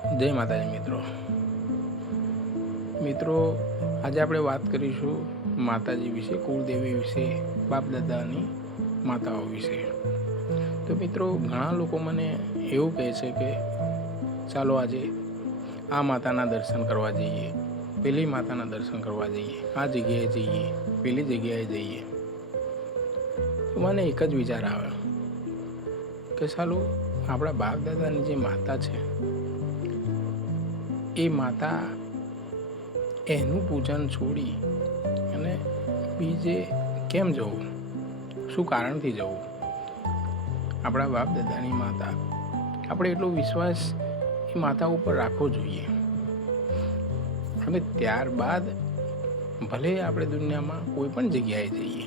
જય માતાજી મિત્રો આજે આપણે વાત કરીશું માતાજી વિશે, કુળદેવી વિશે, બાપ દાદાની માતાઓ વિશે. તો મિત્રો, ઘણા લોકો મને એવું કહે છે કે ચાલો આજે આ માતાના દર્શન કરવા જઈએ, પેલી માતાના દર્શન કરવા જઈએ, આ જગ્યાએ જઈએ, પેલી જગ્યાએ જઈએ. તો મને એક જ વિચાર આવે કે ચાલો આપણા બાપ દાદાની જે માતા છે એ માતા, એનું પૂજન છોડી અને બીજે કેમ જવું? શું કારણથી જવું? આપણા બાપ દાદાની માતા, આપણે એટલો વિશ્વાસ એ માતા ઉપર રાખવો જોઈએ. અને ત્યારબાદ ભલે આપણે દુનિયામાં કોઈ પણ જગ્યાએ જઈએ,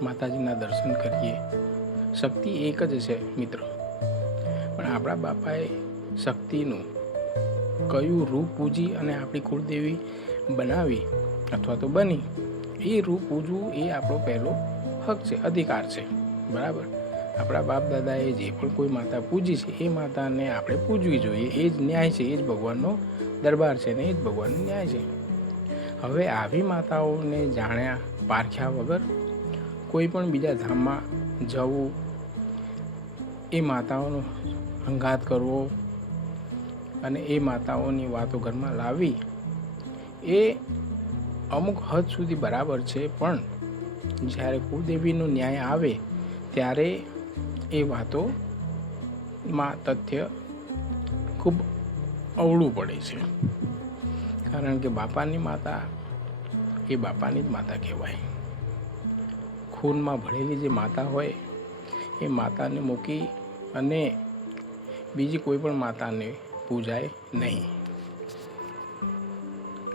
માતાજીના દર્શન કરીએ. શક્તિ એક જ છે મિત્રો, પણ આપણા બાપાએ શક્તિનું કયું રૂપ પૂજી અને આપણી કુળદેવી બનાવી અથવા તો બની, એ રૂપ પૂજવું એ આપણો પહેલો હક છે, અધિકાર છે. બરાબર? આપણા બાપ દાદાએ જે પણ કોઈ માતા પૂજી છે એ માતાને આપણે પૂજવી જોઈએ. એ જ ન્યાય છે, એ જ ભગવાનનો દરબાર છે ને એ જ ભગવાનનો ન્યાય છે. હવે આવી માતાઓને જાણ્યા પારખ્યા વગર કોઈ પણ બીજા ધામમાં જવું, એ માતાઓનો સંઘાત કરવો અને એ માતાઓની વાતો ઘરમાં લાવવી, એ અમુક હદ સુધી બરાબર છે. પણ જ્યારે કુળદેવીનો ન્યાય આવે ત્યારે એ વાતોમાં તથ્ય ખૂબ અવળું પડે છે. કારણ કે બાપાની માતા એ બાપાની જ માતા કહેવાય. ખૂનમાં ભળેલી જે માતા હોય એ માતાને મૂકી અને બીજી કોઈ પણ માતાને પૂજાય નહીં.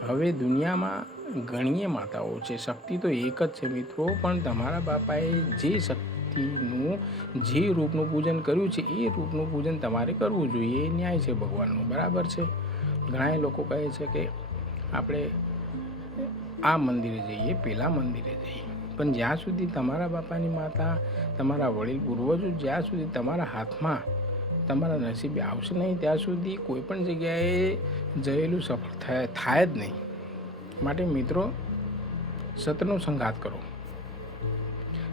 હવે દુનિયામાં ઘણી માતાઓ છે, શક્તિ તો એક જ છે મિત્રો, પણ તમારા બાપાએ જે શક્તિનું જે રૂપનું પૂજન કર્યું છે એ રૂપનું પૂજન તમારે કરવું જોઈએ. એ ન્યાય છે ભગવાનનો. બરાબર છે? ઘણા લોકો કહે છે કે આપણે આ મંદિરે જઈએ, પેલા મંદિરે જઈએ, પણ જ્યાં સુધી તમારા બાપાની માતા, તમારા વડીલ પૂર્વજો જ્યાં સુધી તમારા હાથમાં, તમારા નસીબે આવશે નહીં, ત્યાં સુધી કોઈ પણ જગ્યાએ જયેલું સફળ થાય જ નહીં. માટે મિત્રો, સતનો સંઘાત કરો.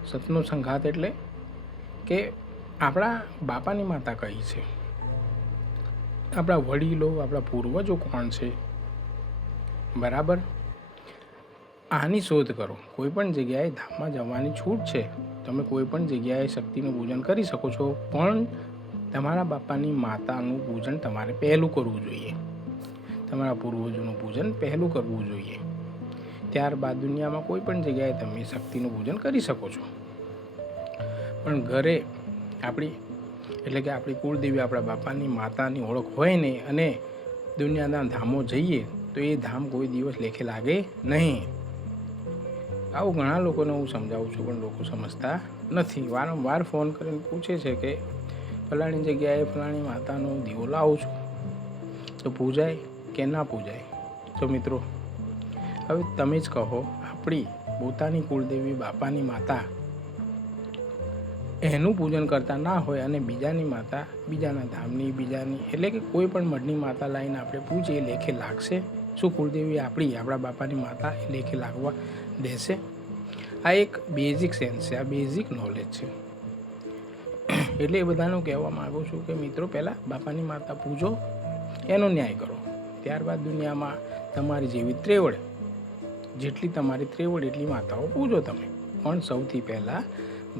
સતનો સંઘાત એટલે કે આપણા બાપાની માતા કઈ છે, આપણા વડીલો, આપણા પૂર્વજો કોણ છે. બરાબર? આની શોધ કરો. કોઈ પણ જગ્યાએ ધામમાં જવાની છૂટ છે, તમે કોઈ પણ જગ્યાએ શક્તિનું પૂજન કરી શકો છો, પણ તમારા બાપાની માતાનું પૂજન તમારે પહેલું કરવું જોઈએ. તમારા પૂર્વજોનું પૂજન પહેલું કરવું જોઈએ. ત્યારબાદ દુનિયામાં કોઈ પણ જગ્યાએ તમે શક્તિનું પૂજન કરી શકો છો. પણ ઘરે આપણી કુળદેવી, આપણા બાપાની માતાની ઓળખ હોય ને અને દુનિયાના ધામો જઈએ તો એ ધામ કોઈ દિવસ લેખે લાગે નહીં. આવું ઘણા લોકોને હું સમજાવું છું, પણ લોકો સમજતા નથી. વારંવાર ફોન કરીને પૂછે છે કે ફલાણી જગ્યાએ ફલાણી માતાનો દીવો લાવું છું, તો પૂજાય કે ના પૂજાય? તો મિત્રો, હવે તમે જ કહો, આપણી પોતાની કુળદેવી બાપાની માતા એનું પૂજન કરતા ના હોય અને બીજાની માતા, બીજાના ધામની, બીજાની એટલે કે કોઈ પણ મઢની માતા લાવીને આપણે પૂજીએ, લેખે લાગશે? શું કુળદેવી આપણા બાપાની માતા એ લેખે લાગવા દેશે? આ એક બેઝિક સેન્સ છે, આ બેઝિક નોલેજ છે. એટલે એ બધાનું કહેવા માગું છું કે મિત્રો, પહેલાં બાપાની માતા પૂજો, એનો ન્યાય કરો. ત્યારબાદ દુનિયામાં તમારી જેવી ત્રેવડ, જેટલી તમારી ત્રેવડ એટલી માતાઓ પૂજો તમે. પણ સૌથી પહેલાં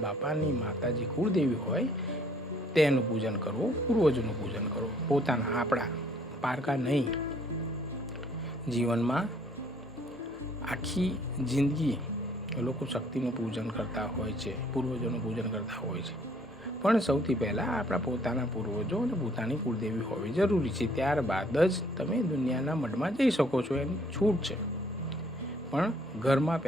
બાપાની માતા જે કુળદેવી હોય તેનું પૂજન કરવું, પૂર્વજોનું પૂજન કરવું, પોતાના, આપણા પારકા નહીં. જીવનમાં આખી જિંદગી લોકો શક્તિનું પૂજન કરતા હોય છે, પૂર્વજોનું પૂજન કરતા હોય છે, પણ સૌથી પહેલાં આપણા પોતાના પૂર્વજો અને પોતાની કુળદેવી હોવી જરૂરી છે. ત્યારબાદ જ તમે દુનિયાના મઢમાં જઈ શકો છો, એની છૂટ છે. પણ ઘરમાં